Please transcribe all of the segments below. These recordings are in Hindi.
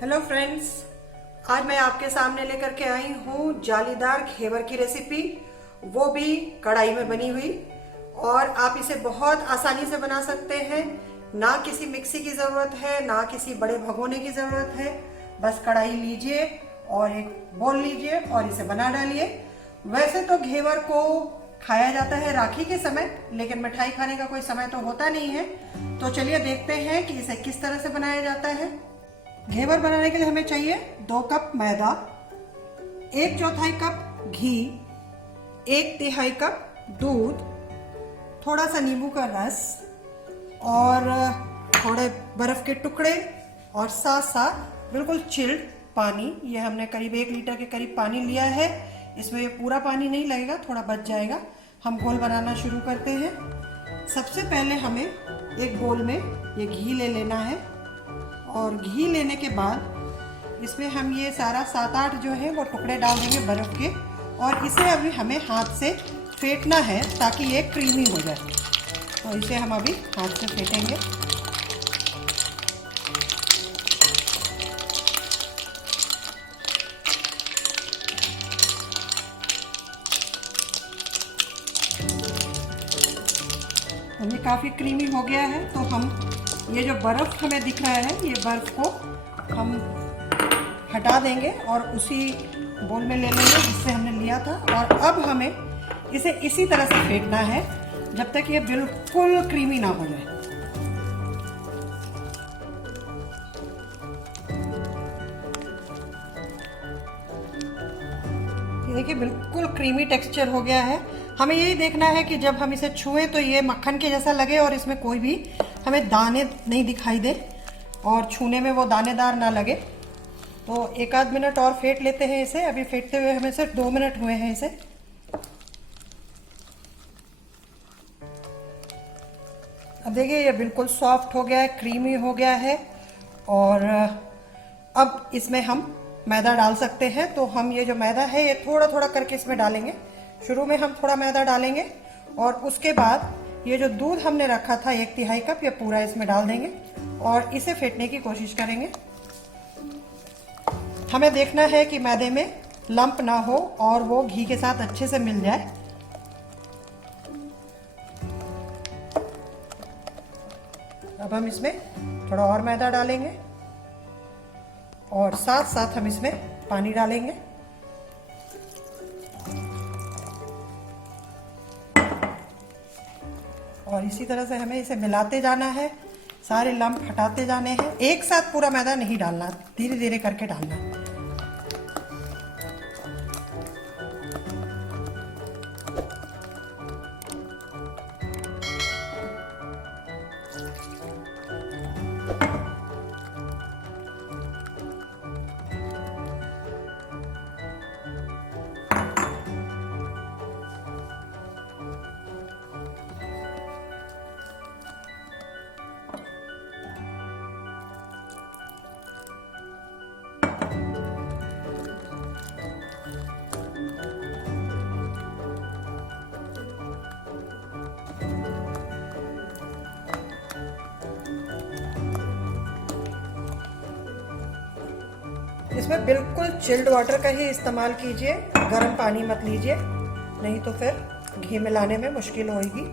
हेलो फ्रेंड्स, आज मैं आपके सामने लेकर के आई हूँ जालीदार घेवर की रेसिपी, वो भी कढ़ाई में बनी हुई। और आप इसे बहुत आसानी से बना सकते हैं। ना किसी मिक्सी की ज़रूरत है, ना किसी बड़े भगोने की ज़रूरत है। बस कढ़ाई लीजिए और एक बोल लीजिए और इसे बना डालिए। वैसे तो घेवर को खाया जाता है राखी के समय, लेकिन मिठाई खाने का कोई समय तो होता नहीं है। तो चलिए देखते हैं कि इसे किस तरह से बनाया जाता है। घेवर बनाने के लिए हमें चाहिए 2 कप मैदा, 1/4 कप घी, 1/3 कप दूध, थोड़ा सा नींबू का रस और थोड़े बर्फ के टुकड़े और साथ साथ बिल्कुल चिल्ड पानी। ये हमने करीब 1 लीटर के करीब पानी लिया है। इसमें ये पूरा पानी नहीं लगेगा, थोड़ा बच जाएगा। हम घोल बनाना शुरू करते हैं। सबसे पहले हमें एक बोल में ये घी ले लेना है और घी लेने के बाद इसमें हम ये सारा 7-8 जो है वो टुकड़े डाल देंगे बर्फ़ के, और इसे अभी हमें हाथ से फेंटना है ताकि ये क्रीमी हो जाए। तो इसे हम अभी हाथ से फेंटेंगे। अब ये काफ़ी क्रीमी हो गया है, तो हम ये जो बर्फ़ हमें दिख रहा है, ये बर्फ़ को हम हटा देंगे और उसी बोल में ले लेंगे जिससे हमने लिया था। और अब हमें इसे इसी तरह से फेंटना है जब तक ये बिल्कुल क्रीमी ना हो जाए। ये देखिए बिल्कुल क्रीमी टेक्सचर हो गया है। हमें यही देखना है कि जब हम इसे छुएं तो ये मक्खन के जैसा लगे और इसमें कोई भी हमें दाने नहीं दिखाई दे और छूने में वो दानेदार ना लगे। तो 1-8 मिनट और फेंट लेते हैं इसे। अभी फेंटते हुए हमें सिर्फ 2 मिनट हुए हैं इसे। अब देखिए ये बिल्कुल सॉफ्ट हो गया है, क्रीमी हो गया है। और अब इसमें हम मैदा डाल सकते हैं। तो हम ये जो मैदा है ये थोड़ा थोड़ा करके इसमें डालेंगे। शुरू में हम थोड़ा मैदा डालेंगे और उसके बाद ये जो दूध हमने रखा था 1/3 कप, ये पूरा इसमें डाल देंगे और इसे फेंटने की कोशिश करेंगे। हमें देखना है कि मैदे में लंप ना हो और वो घी के साथ अच्छे से मिल जाए। अब हम इसमें थोड़ा और मैदा डालेंगे और साथ साथ हम इसमें पानी डालेंगे। और इसी तरह से हमें इसे मिलाते जाना है, सारे लंप हटाते जाने हैं। एक साथ पूरा मैदा नहीं डालना, धीरे धीरे करके डालना। इसमें बिल्कुल चिल्ड वाटर का ही इस्तेमाल कीजिए, गर्म पानी मत लीजिए, नहीं तो फिर घी मिलाने में मुश्किल होगी।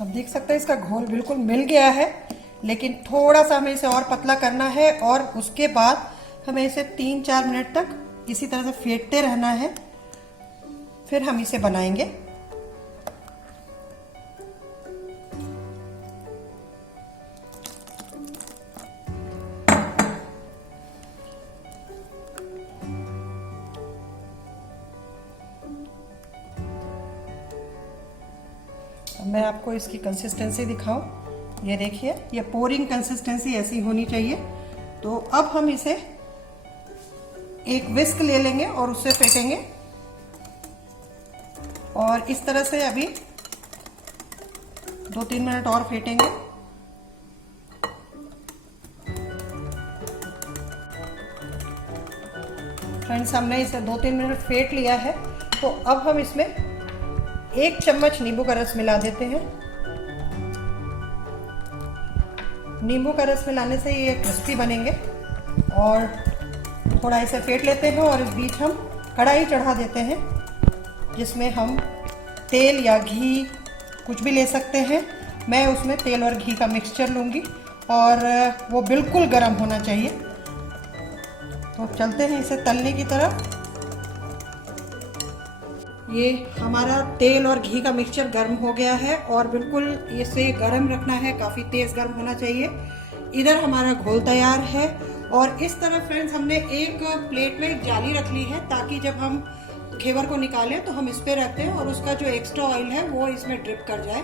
अब देख सकते हैं इसका घोल बिल्कुल मिल गया है, लेकिन थोड़ा सा हमें इसे और पतला करना है। और उसके बाद हमें इसे 3-4 मिनट तक इसी तरह से फेंटते रहना है, फिर हम इसे बनाएंगे। अब मैं आपको इसकी कंसिस्टेंसी दिखाऊं। ये देखिए, ये पोरिंग कंसिस्टेंसी ऐसी होनी चाहिए। तो अब हम इसे एक विस्क ले लेंगे और उससे फेंटेंगे। और इस तरह से अभी 2-3 मिनट और फेंटेंगे। फ्रेंड्स, हमने इसे 2-3 मिनट फेंट लिया है। तो अब हम इसमें 1 चम्मच नींबू का रस मिला देते हैं। नींबू का रस मिलाने से ये क्रिस्पी बनेंगे। और थोड़ा इसे फेंट लेते हैं और इस बीच हम कढ़ाई चढ़ा देते हैं, जिसमें हम तेल या घी कुछ भी ले सकते हैं। मैं उसमें तेल और घी का मिक्सचर लूँगी और वो बिल्कुल गर्म होना चाहिए। तो चलते हैं इसे तलने की तरफ। ये हमारा तेल और घी का मिक्सचर गर्म हो गया है और बिल्कुल इसे गर्म रखना है, काफ़ी तेज़ गर्म होना चाहिए। इधर हमारा घोल तैयार है और इस तरह फ्रेंड्स हमने एक प्लेट में एक जाली रख ली है, ताकि जब हम घेवर को निकालें तो हम इस पे रखते हैं और उसका जो एक्स्ट्रा ऑयल है वो इसमें ड्रिप कर जाए।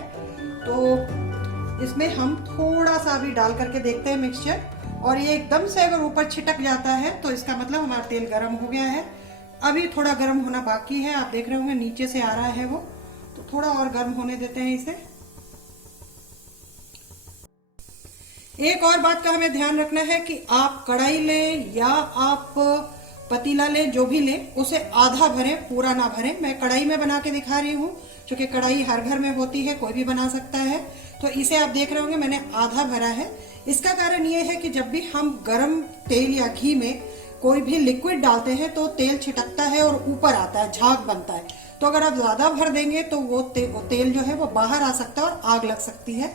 तो इसमें हम थोड़ा सा अभी डाल करके देखते हैं मिक्सचर, और ये एकदम से अगर ऊपर छिटक जाता है तो इसका मतलब हमारा तेल गर्म हो गया है। अभी थोड़ा गर्म होना बाकी है, आप देख रहे होंगे नीचे से आ रहा है वो, तो थोड़ा और गर्म होने देते हैं इसे। एक और बात का हमें ध्यान रखना है कि आप कढ़ाई लें या आप पतीला लें, जो भी लें, उसे आधा भरें, पूरा ना भरें। मैं कढ़ाई में बना के दिखा रही हूँ, क्योंकि कढ़ाई हर घर में होती है, कोई भी बना सकता है। तो इसे आप देख रहे होंगे मैंने आधा भरा है। इसका कारण ये है कि जब भी हम गरम तेल या घी में कोई भी लिक्विड डालते हैं तो तेल छिटकता है और ऊपर आता है, झाग बनता है। तो अगर आप ज्यादा भर देंगे तो वो तेल जो है वो बाहर आ सकता है और आग लग सकती है।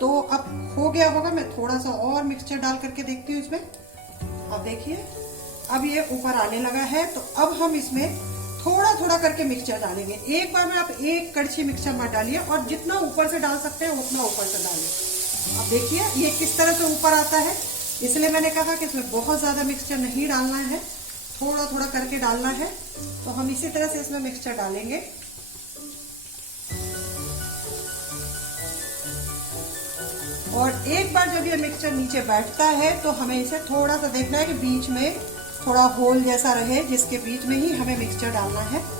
तो अब हो गया होगा, मैं थोड़ा सा और मिक्सचर डाल करके देखती हूँ इसमें। अब देखिए, अब ये ऊपर आने लगा है। तो अब हम इसमें थोड़ा थोड़ा करके मिक्सचर डालेंगे। एक बार में आप एक कड़छी मिक्सचर मत डालिए, और जितना ऊपर से डाल सकते हैं उतना ऊपर से डालिए। अब देखिए ये किस तरह से ऊपर आता है। इसलिए मैंने कहा कि इसमें बहुत ज्यादा मिक्सचर नहीं डालना है, थोड़ा थोड़ा करके डालना है। तो हम इसी तरह से इसमें मिक्सचर डालेंगे। और एक बार जब ये मिक्सचर नीचे बैठता है तो हमें इसे थोड़ा सा देखना है कि बीच में थोड़ा होल जैसा रहे, जिसके बीच में ही हमें मिक्सचर डालना है।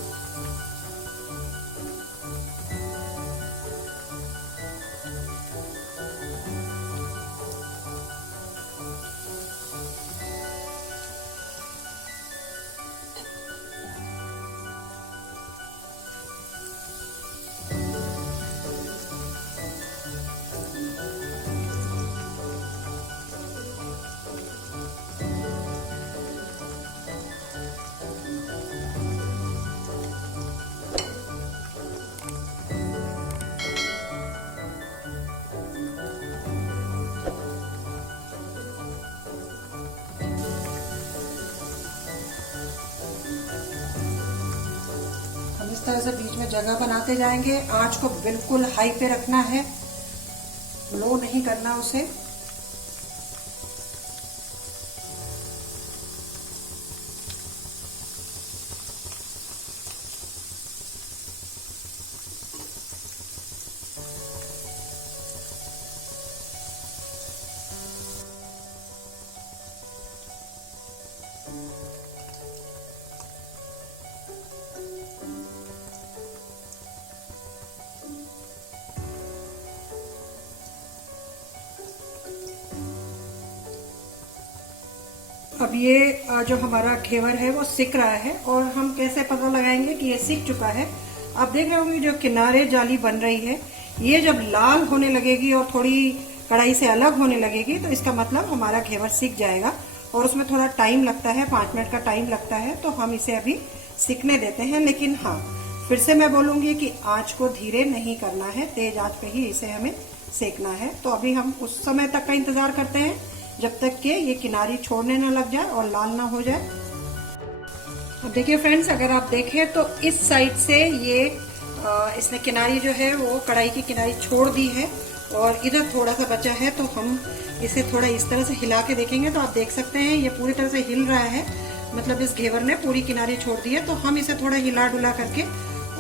इस तरह से बीच में जगह बनाते जाएंगे। आंच को बिल्कुल हाई पे रखना है, लो नहीं करना उसे। अब ये जो हमारा घेवर है वो सिक रहा है, और हम कैसे पता लगाएंगे कि ये सिक चुका है। आप देख रहे होंगे जो किनारे जाली बन रही है, ये जब लाल होने लगेगी और थोड़ी कढ़ाई से अलग होने लगेगी तो इसका मतलब हमारा घेवर सिक जाएगा। और उसमें थोड़ा टाइम लगता है, 5 मिनट का टाइम लगता है। तो हम इसे अभी सिकने देते हैं। लेकिन हाँ, फिर से मैं बोलूंगी कि आँच को धीरे नहीं करना है, तेज आँच पे ही इसे हमें सेकना है। तो अभी हम उस समय तक का इंतजार करते हैं जब तक कि ये किनारी छोड़ने ना लग जाए और लाल ना हो जाए। अब देखिए फ्रेंड्स, अगर आप देखें तो इस साइड से ये इसने किनारी जो है वो कढ़ाई की किनारी छोड़ दी है, और इधर थोड़ा सा बचा है। तो हम इसे थोड़ा इस तरह से हिला के देखेंगे तो आप देख सकते हैं ये पूरी तरह से हिल रहा है, मतलब इस घेवर ने पूरी किनारी छोड़ दी है। तो हम इसे थोड़ा हिला डुला करके,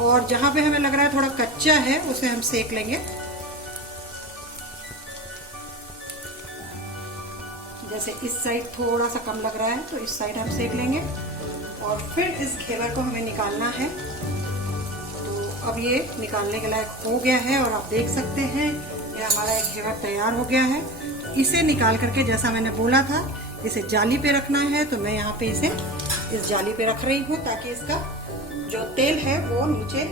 और जहां पे हमें लग रहा है थोड़ा कच्चा है उसे हम सेक लेंगे। जैसे इस साइड थोड़ा सा कम लग रहा है तो इस साइड हम सेक लेंगे। और फिर इस घेवर को हमें निकालना है। तो अब ये निकालने के लायक हो गया है और आप देख सकते हैं ये हमारा एक घेवर तैयार हो गया है। तो इसे निकाल करके जैसा मैंने बोला था इसे जाली पे रखना है, तो मैं यहाँ पे इसे इस जाली पे रख रही हूँ ताकि इसका जो तेल है वो नीचे,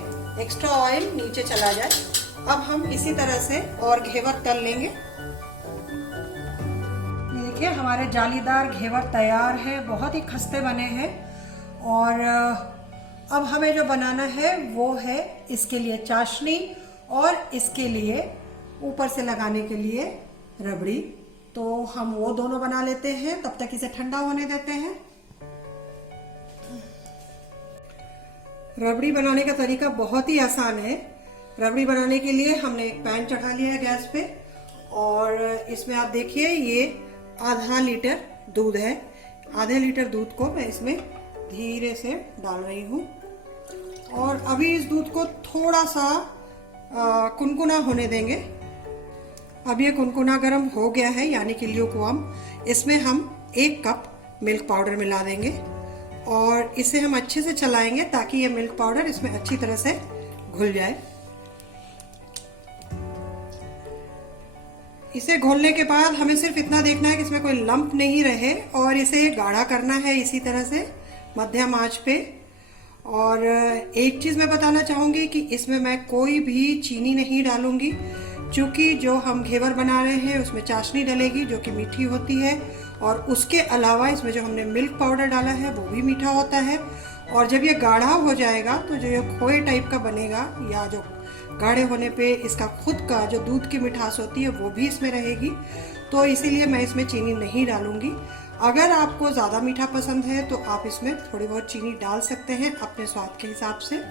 एक्स्ट्रा ऑयल नीचे चला जाए। अब हम इसी तरह से और घेवर तल लेंगे। देखिए हमारे जालीदार घेवर तैयार है, बहुत ही खस्ते बने हैं। और अब हमें जो बनाना है वो है इसके लिए चाशनी और इसके लिए ऊपर से लगाने के लिए रबड़ी। तो हम वो दोनों बना लेते हैं, तब तक इसे ठंडा होने देते हैं। रबड़ी बनाने का तरीका बहुत ही आसान है। रबड़ी बनाने के लिए हमने एक पैन चढ़ा लिया है गैस पे और इसमें आप देखिए ये आधा लीटर दूध है। आधे लीटर दूध को मैं इसमें धीरे से डाल रही हूँ और अभी इस दूध को थोड़ा सा कुनकुना होने देंगे। अब ये कुनकुना गर्म हो गया है यानी कि ल्यूकवार्म। इसमें हम 1 कप मिल्क पाउडर मिला देंगे और इसे हम अच्छे से चलाएंगे ताकि ये मिल्क पाउडर इसमें अच्छी तरह से घुल जाए। इसे घोलने के बाद हमें सिर्फ इतना देखना है कि इसमें कोई लंप नहीं रहे और इसे गाढ़ा करना है इसी तरह से मध्यम आंच पे। और एक चीज़ मैं बताना चाहूँगी कि इसमें मैं कोई भी चीनी नहीं डालूंगी, क्योंकि जो हम घेवर बना रहे हैं उसमें चाशनी डलेगी जो कि मीठी होती है और उसके अलावा इसमें जो हमने मिल्क पाउडर डाला है वो भी मीठा होता है। और जब ये गाढ़ा हो जाएगा तो जो ये खोए टाइप का बनेगा या जो गाढ़े होने पे इसका खुद का जो दूध की मिठास होती है वो भी इसमें रहेगी। तो इसीलिए मैं इसमें चीनी नहीं डालूंगी। अगर आपको ज़्यादा मीठा पसंद है तो आप इसमें थोड़ी बहुत चीनी डाल सकते हैं अपने स्वाद के हिसाब से।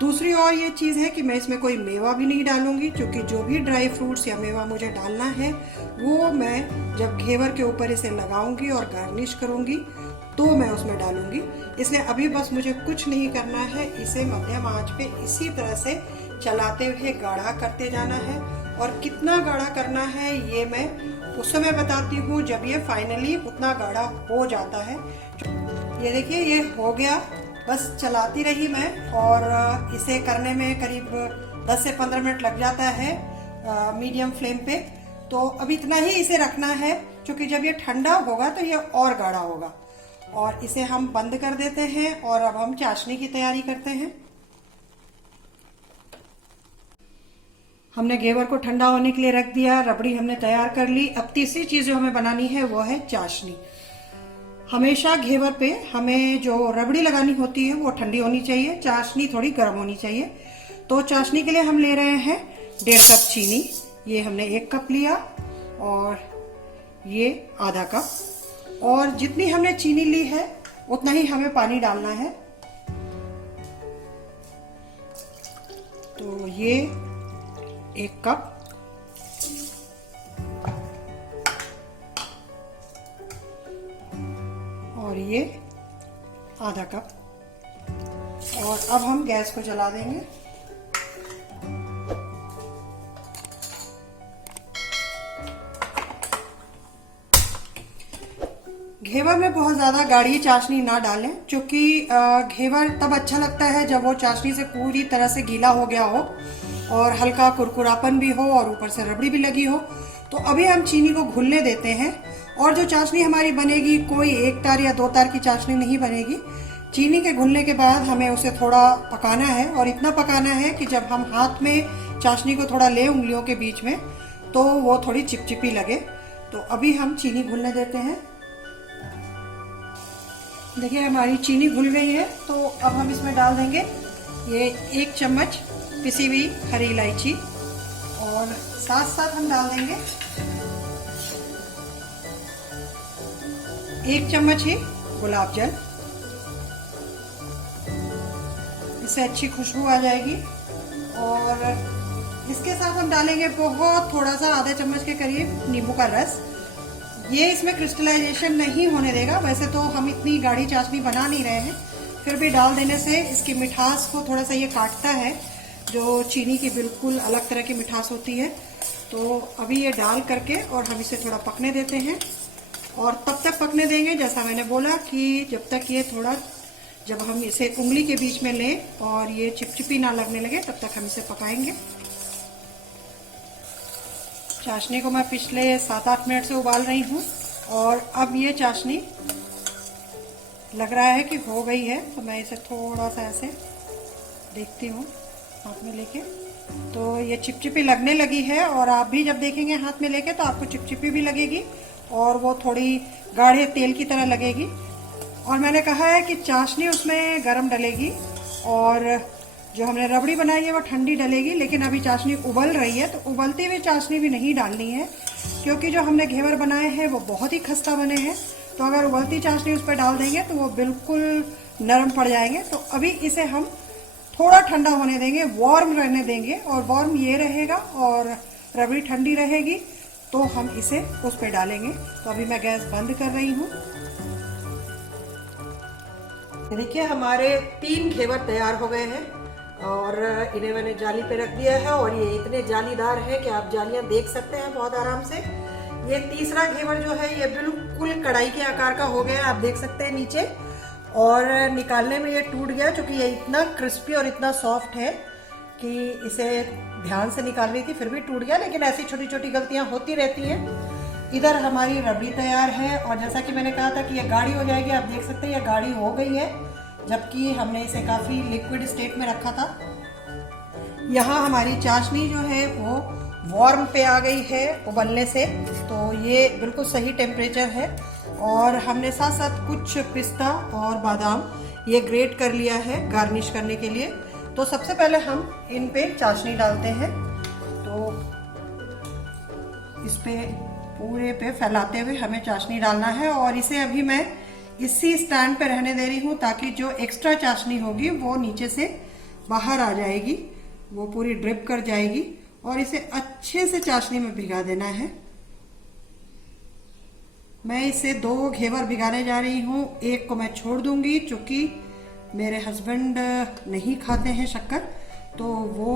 दूसरी और ये चीज़ है कि मैं इसमें कोई मेवा भी नहीं डालूंगी, क्योंकि जो भी ड्राई फ्रूट्स या मेवा मुझे डालना है वो मैं जब घेवर के ऊपर इसे लगाऊंगी और गार्निश करूंगी तो मैं उसमें डालूंगी। इसलिए अभी बस मुझे कुछ नहीं करना है, इसे मध्यम आंच पे इसी तरह से चलाते हुए गाढ़ा करते जाना है। और कितना गाढ़ा करना है ये मैं उस समय बताती हूँ जब ये फाइनली उतना गाढ़ा हो जाता है। ये देखिए ये हो गया, बस चलाती रही मैं और इसे करने में करीब 10 से 15 मिनट लग जाता है मीडियम फ्लेम पे। तो अब इतना ही इसे रखना है, क्योंकि जब ये ठंडा होगा तो ये और गाढ़ा होगा। और इसे हम बंद कर देते हैं और अब हम चाशनी की तैयारी करते हैं। हमने घेवर को ठंडा होने के लिए रख दिया, रबड़ी हमने तैयार कर ली। अब तीसरी चीज जो हमें बनानी है वो है चाशनी। हमेशा घेवर पे हमें जो रबड़ी लगानी होती है वो ठंडी होनी चाहिए, चाशनी थोड़ी गर्म होनी चाहिए। तो चाशनी के लिए हम ले रहे हैं 1.5 कप चीनी। ये हमने 1 कप लिया और ये आधा कप। और जितनी हमने चीनी ली है उतना ही हमें पानी डालना है। तो ये 1 कप और ये आधा कप। और अब हम गैस को जला देंगे। घेवर में बहुत ज़्यादा गाढ़ी चाशनी ना डालें, क्योंकि घेवर तब अच्छा लगता है जब वो चाशनी से पूरी तरह से गीला हो गया हो और हल्का कुरकुरापन भी हो और ऊपर से रबड़ी भी लगी हो। तो अभी हम चीनी को घुलने देते हैं और जो चाशनी हमारी बनेगी कोई 1 तार या 2 तार की चाशनी नहीं बनेगी। चीनी के घुलने के बाद हमें उसे थोड़ा पकाना है और इतना पकाना है कि जब हम हाथ में चाशनी को थोड़ा ले उंगलियों के बीच में तो वो थोड़ी चिपचिपी लगे। तो अभी हम चीनी घुलने देते हैं। देखिए हमारी चीनी घुल गई है, तो अब हम इसमें डाल देंगे ये 1 चम्मच पिसी हुई हरी इलायची और साथ साथ हम डाल देंगे 1 चम्मच ही गुलाब जल। इससे अच्छी खुशबू आ जाएगी। और इसके साथ हम डालेंगे बहुत थोड़ा सा, आधा चम्मच के करीब नींबू का रस। ये इसमें क्रिस्टलाइजेशन नहीं होने देगा, वैसे तो हम इतनी गाढ़ी चाशनी बना नहीं रहे हैं, फिर भी डाल देने से इसकी मिठास को थोड़ा सा ये काटता है, जो चीनी की बिल्कुल अलग तरह की मिठास होती है। तो अभी ये डाल करके और हम इसे थोड़ा पकने देते हैं और तब तक पकने देंगे जैसा मैंने बोला कि जब तक ये थोड़ा जब हम इसे उंगली के बीच में लें और ये चिपचिपी ना लगने लगे तब तक हम इसे पकाएंगे। चाशनी को मैं पिछले 7-8 मिनट से उबाल रही हूँ और अब ये चाशनी लग रहा है कि हो गई है, तो मैं इसे थोड़ा सा ऐसे देखती हूँ हाथ में लेके, तो ये चिपचिपी लगने लगी है। और आप भी जब देखेंगे हाथ में लेके तो आपको चिपचिपी भी लगेगी और वो थोड़ी गाढ़े तेल की तरह लगेगी। और मैंने कहा है कि चाशनी उसमें गरम डलेगी और जो हमने रबड़ी बनाई है वो ठंडी डलेगी, लेकिन अभी चाशनी उबल रही है तो उबलती हुई चाशनी भी नहीं डालनी है, क्योंकि जो हमने घेवर बनाए हैं वो बहुत ही खस्ता बने हैं। तो अगर उबलती चाशनी उस पर डाल देंगे तो वो बिल्कुल नरम पड़ जाएंगे। तो अभी इसे हम थोड़ा ठंडा होने देंगे, वार्म रहने देंगे, और वार्म ये रहेगा और रबड़ी ठंडी रहेगी तो हम इसे उस पर डालेंगे। तो अभी मैं गैस बंद कर रही हूँ। देखिए हमारे 3 घेवर तैयार हो गए हैं और इन्हें मैंने जाली पे रख दिया है और ये इतने जालीदार है कि आप जालियां देख सकते हैं बहुत आराम से। ये तीसरा घेवर जो है ये बिल्कुल कढ़ाई के आकार का हो गया, आप देख सकते हैं नीचे, और निकालने में ये टूट गया क्योंकि ये इतना क्रिस्पी और इतना सॉफ्ट है कि इसे ध्यान से निकाल रही थी फिर भी टूट गया। लेकिन ऐसी छोटी छोटी गलतियां होती रहती हैं। इधर हमारी रबड़ी तैयार है और जैसा कि मैंने कहा था कि ये गाढ़ी हो जाएगी, आप देख सकते हैं ये गाढ़ी हो गई है, जबकि हमने इसे काफ़ी लिक्विड स्टेट में रखा था। यहाँ हमारी चाशनी जो है वो वार्म पे आ गई है उबलने से, तो ये बिल्कुल सही टेम्परेचर है। और हमने साथ साथ कुछ पिस्ता और बादाम ये ग्रेट कर लिया है गार्निश करने के लिए। तो सबसे पहले हम इन पे चाशनी डालते हैं, तो इस पे पूरे पे फैलाते हुए हमें चाशनी डालना है और इसे अभी मैं इसी स्टैंड पे रहने दे रही हूँ ताकि जो एक्स्ट्रा चाशनी होगी वो नीचे से बाहर आ जाएगी, वो पूरी ड्रिप कर जाएगी और इसे अच्छे से चाशनी में भिगा देना है। मैं इसे 2 घेवर भिगाने जा रही हूँ, एक को मैं छोड़ दूंगी क्योंकि मेरे हस्बैंड नहीं खाते हैं शक्कर, तो वो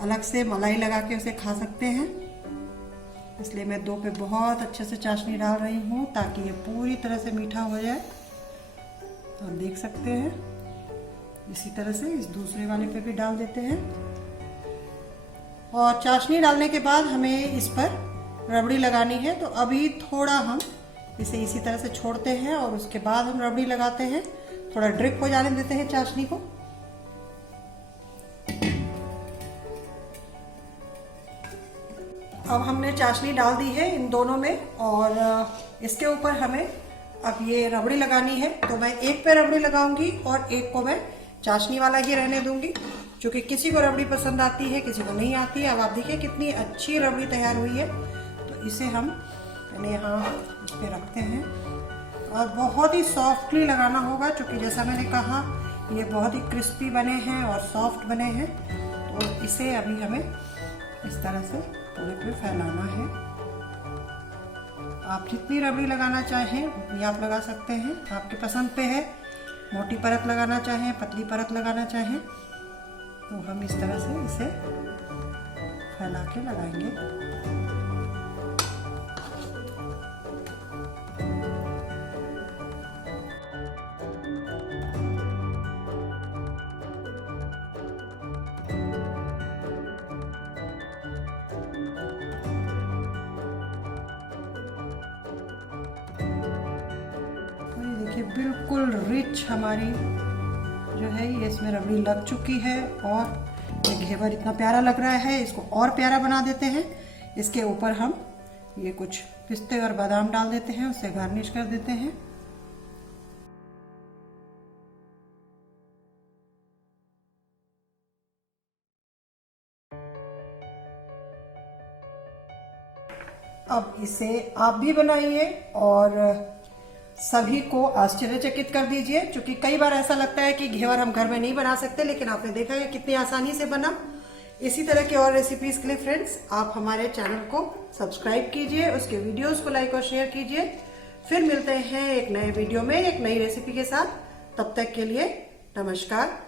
अलग से मलाई लगा के उसे खा सकते हैं, इसलिए मैं 2 पे बहुत अच्छे से चाशनी डाल रही हूँ ताकि ये पूरी तरह से मीठा हो जाए। तो आप देख सकते हैं इसी तरह से इस दूसरे वाले पे भी डाल देते हैं। और चाशनी डालने के बाद हमें इस पर रबड़ी लगानी है, तो अभी थोड़ा हम इसे इसी तरह से छोड़ते हैं और उसके बाद हम रबड़ी लगाते हैं, थोड़ा ड्रिप हो जाने देते हैं चाशनी को। अब हमने चाशनी डाल दी है इन दोनों में और इसके ऊपर हमें अब ये रबड़ी लगानी है। तो मैं एक पे रबड़ी लगाऊंगी और एक को मैं चाशनी वाला ही रहने दूंगी, क्योंकि किसी को रबड़ी पसंद आती है, किसी को नहीं आती है। अब आप देखिए कितनी अच्छी रबड़ी तैयार हुई है। तो इसे हम पहले यहाँ इस पे रखते हैं और बहुत ही सॉफ्टली लगाना होगा, क्योंकि जैसा मैंने कहा ये बहुत ही क्रिस्पी बने हैं और सॉफ्ट बने हैं। तो इसे अभी हमें इस तरह से पूरे पे फैलाना है। आप जितनी रबड़ी लगाना चाहें उतनी आप लगा सकते हैं, आपकी पसंद पे है। मोटी परत लगाना चाहें, पतली परत लगाना चाहें, तो हम इस तरह से इसे फैला के लगाएंगे। देखिए बिल्कुल रिच हमारी जो है ये इसमें रबड़ी लग चुकी है और ये घेवर इतना प्यारा लग रहा है। इसको और प्यारा बना देते हैं, इसके ऊपर हम ये कुछ पिस्ते और बादाम डाल देते हैं, उससे गार्निश कर देते हैं। अब इसे आप भी बनाइए और सभी को आश्चर्यचकित कर दीजिए, क्योंकि कई बार ऐसा लगता है कि घेवर हम घर में नहीं बना सकते, लेकिन आपने देखा है कितनी आसानी से बना। इसी तरह की और रेसिपीज के लिए फ्रेंड्स आप हमारे चैनल को सब्सक्राइब कीजिए, उसके वीडियोस को लाइक और शेयर कीजिए। फिर मिलते हैं एक नए वीडियो में एक नई रेसिपी के साथ। तब तक के लिए नमस्कार।